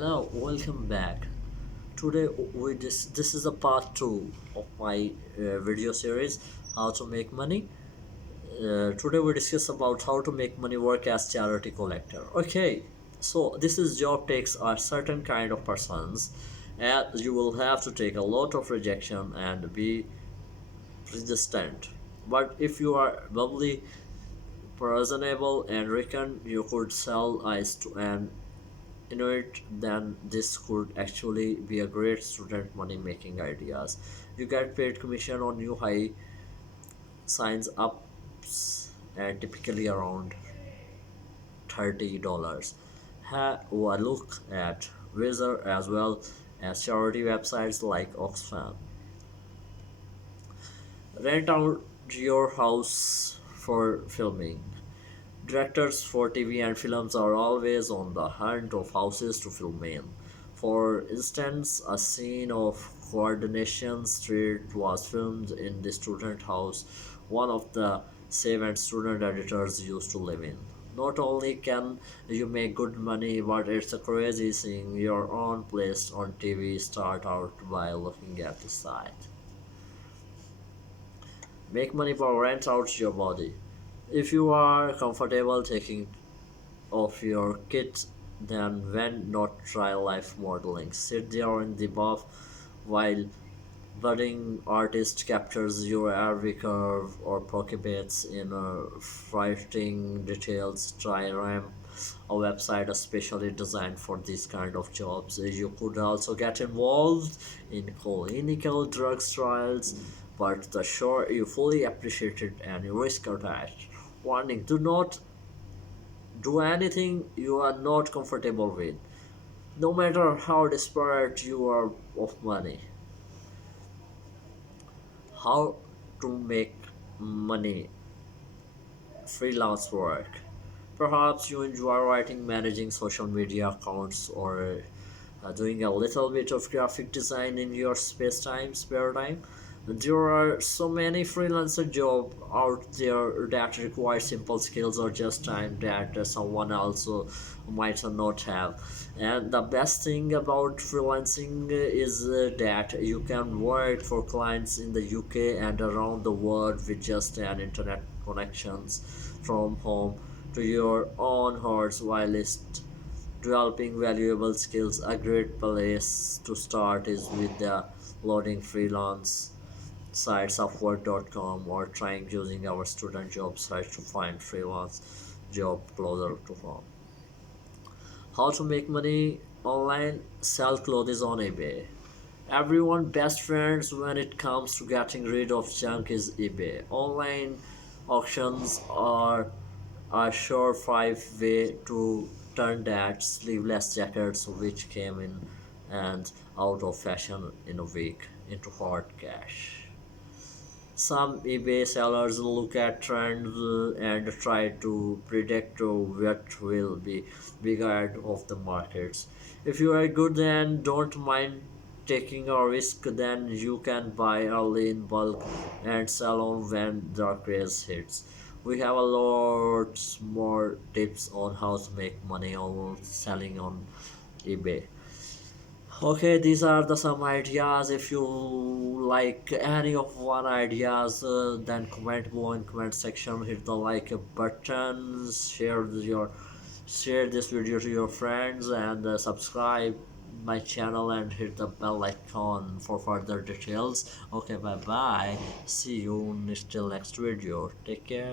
Hello, welcome back. Today this is a part 2 of my video series how to make money. Today we discuss about how to make money work as charity collector. Okay, so this is job takes a certain kind of persons and you will have to take a lot of rejection and be resistant. But if you are bubbly, personable and reckon you could sell ice to an Inuit, then this could actually be a great student money making ideas. You get paid commission on new high signs ups and typically around $30. Have a look at Wizard as well as charity websites like Oxfam. Rent out your house for filming. Directors for TV and films are always on the hunt of houses to film in. For instance, a scene of Coordination Street was filmed in the student house one of the Savant student editors used to live in. Not only can you make good money, but it's a crazy seeing your own place on TV start out by looking at the site. Make money for rent out your body. If you are comfortable taking off your kit, then when not try life modeling. Sit there in the buff while budding artist captures your every curve or pockets in frightening details. Try ramp a website especially designed for this kind of jobs. You could also get involved in clinical drugs trials, but the sure you fully appreciate it and you risk attached. Warning: do not do anything you are not comfortable with, no matter how desperate you are of money. How to make money freelance work. Perhaps you enjoy writing, managing social media accounts, or doing a little bit of graphic design in your spare time. There are so many freelancer jobs out there that require simple skills or just time that someone also might not have. And the best thing about freelancing is that you can work for clients in the UK and around the world with just an internet connections from home to your own horse while developing valuable skills. A great place to start is with the loading freelance sites upwork.com or trying using our student job site to find freelance job closer to home. How to make money online: sell clothes on eBay. Everyone best friends when it comes to getting rid of junk is eBay. Online auctions are a surefire way to turn that sleeveless jackets which came in and out of fashion in a week into hard cash. Some eBay sellers look at trends and try to predict what will be bigger of the markets. If you are good and don't mind taking a risk, then you can buy early in bulk and sell on when the craze hits. We have a lot more tips on how to make money on selling on eBay. Okay, these are the some ideas. If you like any of one ideas, then comment below in comment section. Hit the like button. Share this video to your friends and subscribe my channel and hit the bell icon for further details. Okay, bye bye. See you in still next video. Take care.